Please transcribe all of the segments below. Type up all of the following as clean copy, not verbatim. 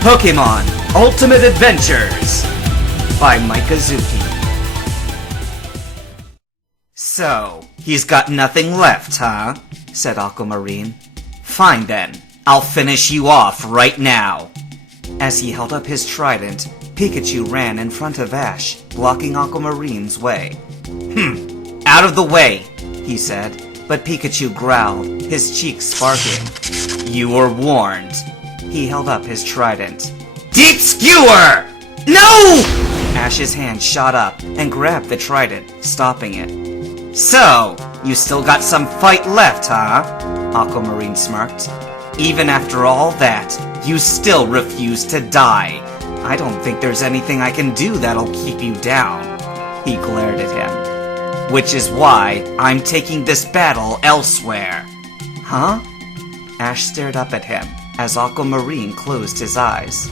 Pokemon Ultimate Adventures by Mikazuki. So, he's got nothing left, huh? Said Aquamarine. Fine then, I'll finish you off right now. As he held up his trident, Pikachu ran in front of Ash, blocking Aquamarine's way. Out of the way, he said, but Pikachu growled, his cheeks sparkling. You were warned. He held up his trident. Deep Skewer! No! Ash's hand shot up and grabbed the trident, stopping it. So, you still got some fight left, huh? Aquamarine smirked. Even after all that, you still refuse to die. I don't think there's anything I can do that'll keep you down. He glared at him. Which is why I'm taking this battle elsewhere. Huh? Ash stared up at him as Aquamarine closed his eyes.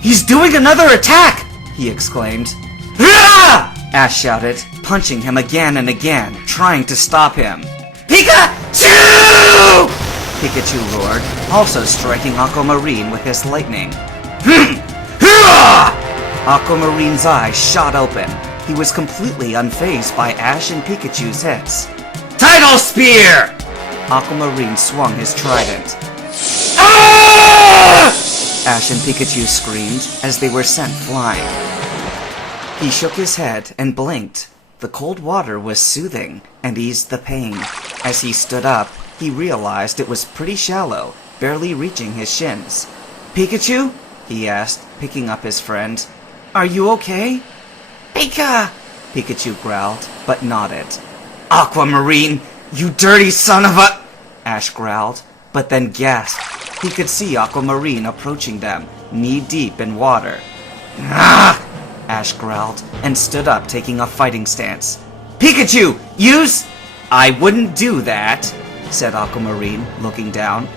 He's doing another attack! He exclaimed. Ah! Ash shouted, punching him again and again, trying to stop him. Pikachu! Pikachu roared, also striking Aquamarine with his lightning. Aquamarine's eyes shot open. He was completely unfazed by Ash and Pikachu's hits. Tidal Spear! Aquamarine swung his trident. Ah! Ash and Pikachu screamed as they were sent flying. He shook his head and blinked. The cold water was soothing and eased the pain. As he stood up, he realized it was pretty shallow, barely reaching his shins. Pikachu? He asked, picking up his friend. Are you okay? Pika! Pikachu growled, but nodded. Aquamarine, you dirty son of a... Ash growled, but then gasped. He could see Aquamarine approaching them, knee-deep in water. Ah! Ash growled, and stood up, taking a fighting stance. Pikachu, use... I wouldn't do that, said Aquamarine, looking down.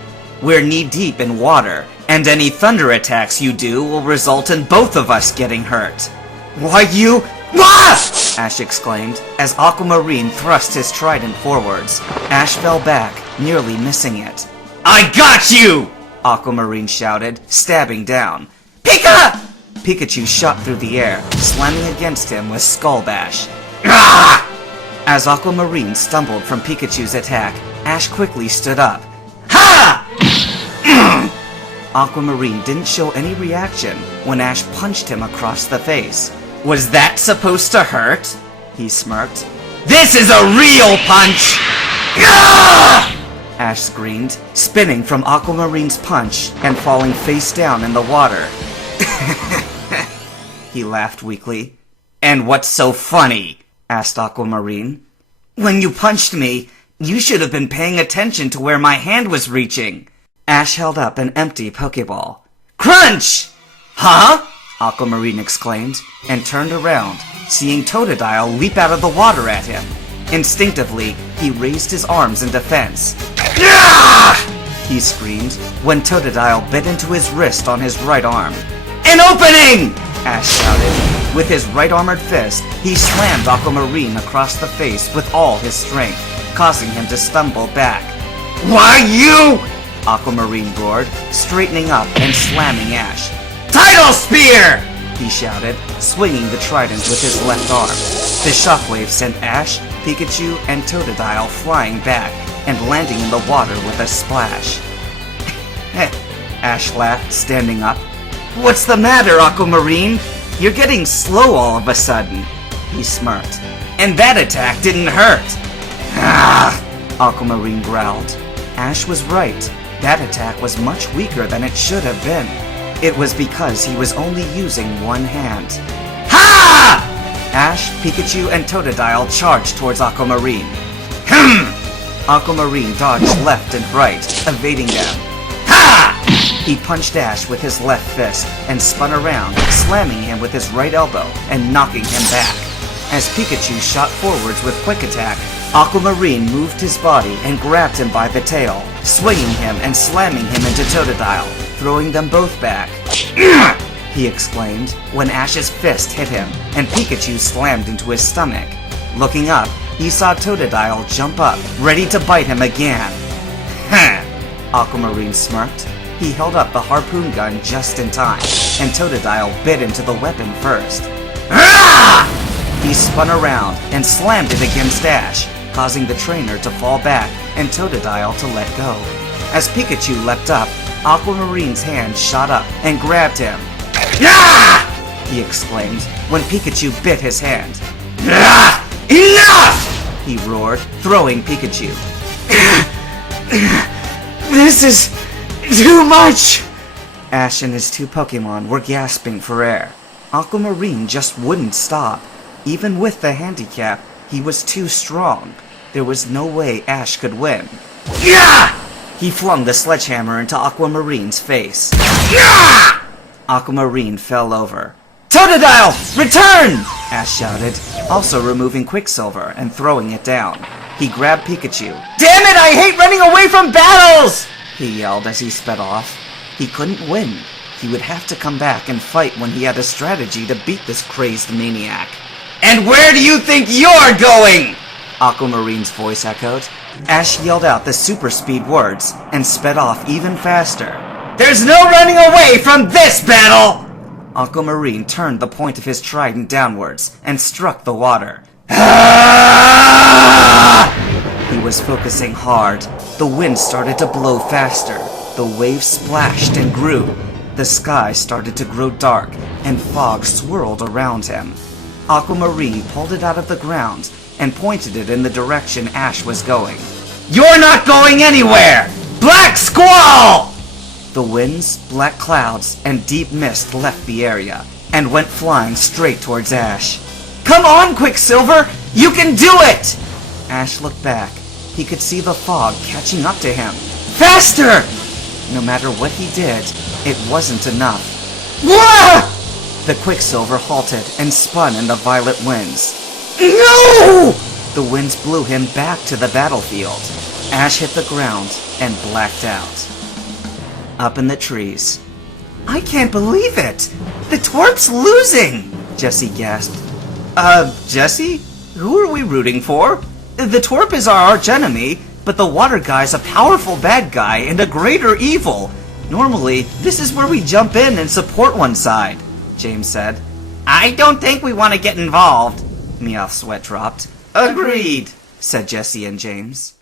We're knee-deep in water, and any thunder attacks you do will result in both of us getting hurt. Why you... Ah! Ash exclaimed, as Aquamarine thrust his trident forwards. Ash fell back, nearly missing it. I got you! Aquamarine shouted, stabbing down. Pika! Pikachu shot through the air, slamming against him with Skull Bash. Ah! As Aquamarine stumbled from Pikachu's attack, Ash quickly stood up. Ha! Aquamarine didn't show any reaction when Ash punched him across the face. Was that supposed to hurt? He smirked. This is a real punch! Ah! Ash screamed, spinning from Aquamarine's punch and falling face down in the water. He laughed weakly. And what's so funny? Asked Aquamarine. When you punched me, you should have been paying attention to where my hand was reaching. Ash held up an empty Pokeball. Crunch! Huh? Aquamarine exclaimed, and turned around, seeing Totodile leap out of the water at him. Instinctively, he raised his arms in defense. Ah! He screamed, when Totodile bit into his wrist on his right arm. An opening! Ash shouted. With his right armored fist, he slammed Aquamarine across the face with all his strength, causing him to stumble back. Why you? Aquamarine roared, straightening up and slamming Ash. Tidal Spear! He shouted, swinging the trident with his left arm. The shockwave sent Ash, Pikachu, and Totodile flying back and landing in the water with a splash. Ash laughed, standing up. What's the matter, Aquamarine? You're getting slow all of a sudden. He smirked. And that attack didn't hurt. Ah! Aquamarine growled. Ash was right. That attack was much weaker than it should have been. It was because he was only using one hand. Ha! Ash, Pikachu, and Totodile charged towards Aquamarine. Aquamarine dodged left and right, evading them. Ha! He punched Ash with his left fist and spun around, slamming him with his right elbow and knocking him back. As Pikachu shot forwards with Quick Attack, Aquamarine moved his body and grabbed him by the tail, swinging him and slamming him into Totodile, throwing them both back. He exclaimed when Ash's fist hit him and Pikachu slammed into his stomach. Looking up, he saw Totodile jump up, ready to bite him again. Aquamarine smirked. He held up the harpoon gun just in time, and Totodile bit into the weapon first. Ah! He spun around and slammed it against Ash, causing the trainer to fall back and Totodile to let go. As Pikachu leapt up, Aquamarine's hand shot up and grabbed him. Ah! He exclaimed when Pikachu bit his hand. Ah! Enough! He roared, throwing Pikachu. This is too much! Ash and his two Pokemon were gasping for air. Aquamarine just wouldn't stop. Even with the handicap, he was too strong. There was no way Ash could win. Yeah! He flung the sledgehammer into Aquamarine's face. Yeah! Aquamarine fell over. Totodile, return! Ash shouted, also removing Quicksilver and throwing it down. He grabbed Pikachu. Damn it, I hate running away from battles! He yelled as he sped off. He couldn't win. He would have to come back and fight when he had a strategy to beat this crazed maniac. And where do you think you're going? Aquamarine's voice echoed. Ash yelled out the super speed words and sped off even faster. There's no running away from this battle! Aquamarine turned the point of his trident downwards and struck the water. He was focusing hard. The wind started to blow faster. The waves splashed and grew. The sky started to grow dark, and fog swirled around him. Aquamarine pulled it out of the ground and pointed it in the direction Ash was going. You're not going anywhere! Black Squall! The winds, black clouds, and deep mist left the area and went flying straight towards Ash. Come on, Quicksilver! You can do it! Ash looked back. He could see the fog catching up to him. Faster! No matter what he did, it wasn't enough. Wah! The Quicksilver halted and spun in the violet winds. No! The winds blew him back to the battlefield. Ash hit the ground and blacked out. Up in the trees. I can't believe it! The twerp's losing! Jessie gasped. Jessie? Who are we rooting for? The twerp is our archenemy, but the water guy's a powerful bad guy and a greater evil. Normally, this is where we jump in and support one side, James said. I don't think we want to get involved. Meowth's sweat dropped. Agreed, said Jessie and James.